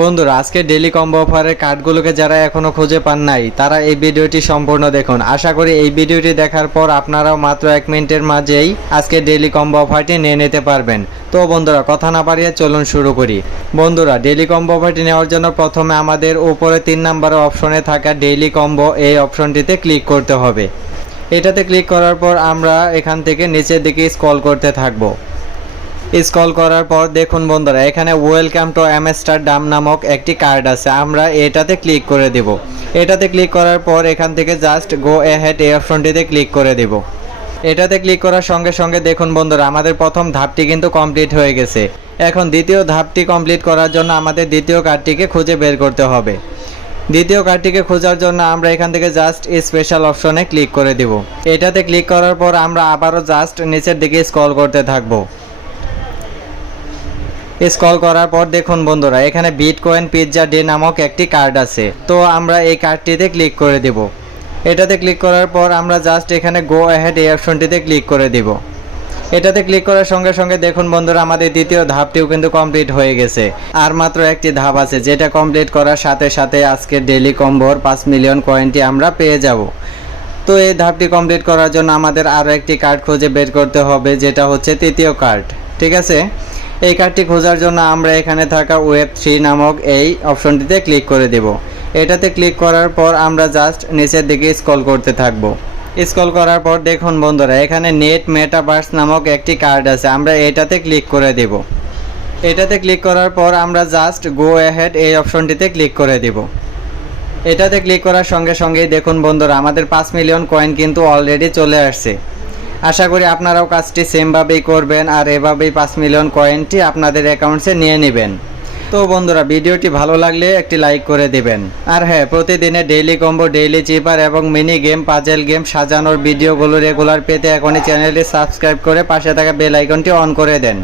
বন্ধুরা আজকে daily combo অফারের কার্ডগুলোকে যারা এখনো খুঁজে পান নাই তারা এই ভিডিওটি সম্পূর্ণ দেখুন। আশা করি এই ভিডিওটি দেখার পর আপনারাও মাত্র 1 মিনিটের মাঝেই আজকে ডেইলি কম্বো অফারটি নিয়ে নিতে পারবেন। তো বন্ধুরা কথা না বাড়িয়ে চলুন শুরু করি। বন্ধুরা ডেইলি কম্বো অফারটি নেওয়ার জন্য প্রথমে আমাদের উপরে 3 নম্বরের অপশনে থাকা ডেইলি কম্বো এই অপশনটিতে ক্লিক করতে হবে। এটাতে ক্লিক করার পর আমরা এখান থেকে নিচের দিকে স্ক্রল করতে থাকবো। স্ক্রল করার পর দেখুন বন্ধুরা এখানে ওয়েলকাম টু আমস্টারডাম নামক একটি কার্ড আছে, আমরা এটাতে ক্লিক করে দেব। এটাতে ক্লিক করার পর এখান থেকে জাস্ট গো অ্যাহেড এই অপশনটিতে ক্লিক করে দেব। এটাতে ক্লিক করার সঙ্গে সঙ্গে দেখুন বন্ধুরা আমাদের প্রথম ধাপটি কিন্তু কমপ্লিট হয়ে গেছে। এখন দ্বিতীয় ধাপটি কমপ্লিট করার জন্য আমাদের দ্বিতীয় কার্ডটিকে খুঁজে বের করতে হবে। দ্বিতীয় কার্ডটিকে খোঁজার জন্য আমরা এখান থেকে জাস্ট স্পেশাল অপশনে ক্লিক করে দেব। এটাতে ক্লিক করার পর আমরা আবারও জাস্ট নিচের দিকে স্ক্রল করতে থাকবো। স্ক্রল করার পর দেখুন বন্ধুরা এখানে বিটকয়েন পিৎজা ডে নামক একটি কার্ড আছে, তো আমরা এই কার্ডটিতে ক্লিক করে দেব। এটাতে ক্লিক করার পর আমরা জাস্ট এখানে গো অ্যাহেড এই অপশনটিতে ক্লিক করে দেব। এটাতে ক্লিক করার সঙ্গে সঙ্গে দেখুন বন্ধুরা আমাদের দ্বিতীয় ধাপটিও কিন্তু কমপ্লিট হয়ে গেছে। আর মাত্র একটি ধাপ আছে, যেটা কমপ্লিট করার সাথে সাথে আজকে ডেইলি কম্বোর 5 মিলিয়ন কয়েনটি আমরা পেয়ে যাব। তো এই ধাপটি কমপ্লিট করার জন্য আমাদের আরও একটি কার্ড খুঁজে বের করতে হবে, যেটা হচ্ছে তৃতীয় কার্ড। ঠিক আছে, এই কার্ডটি খোঁজার জন্য আমরা এখানে থাকা ওয়েব 3 নামক এই অপশনটিতে ক্লিক করে দেব। এটাতে ক্লিক করার পর আমরা জাস্ট নিচের দিকে স্ক্রল করতে থাকব। স্ক্রল করার পর দেখুন বন্ধুরা এখানে নেট মেটাভার্স নামক একটি কার্ড আছে, আমরা এটাতে ক্লিক করে দেব। এটাতে ক্লিক করার পর আমরা জাস্ট গো অ্যাহেড এই অপশনটিতে ক্লিক করে দেব। এটাতে ক্লিক করার সঙ্গে সঙ্গেই দেখুন বন্ধুরা আমাদের 5 মিলিয়ন কয়েন কিন্তু অলরেডি চলে আসছে। আশা করি আপনারাও কাজটি সেমভাবেই করবেন আর এভাবেই 5 মিলিয়ন কয়েনটি আপনাদের অ্যাকাউন্টসে নিয়ে নেবেন। তো বন্ধুরা ভিডিওটি ভালো লাগলে একটি লাইক করে দেবেন। আর হ্যাঁ, প্রতিদিনের ডেইলি কম্বো, ডেইলি চিপার এবং মিনি গেম, পাজেল গেম সাজানোর ভিডিওগুলো রেগুলার পেতে এখনই চ্যানেলটি সাবস্ক্রাইব করে পাশে থাকা বেল আইকনটি অন করে দেন।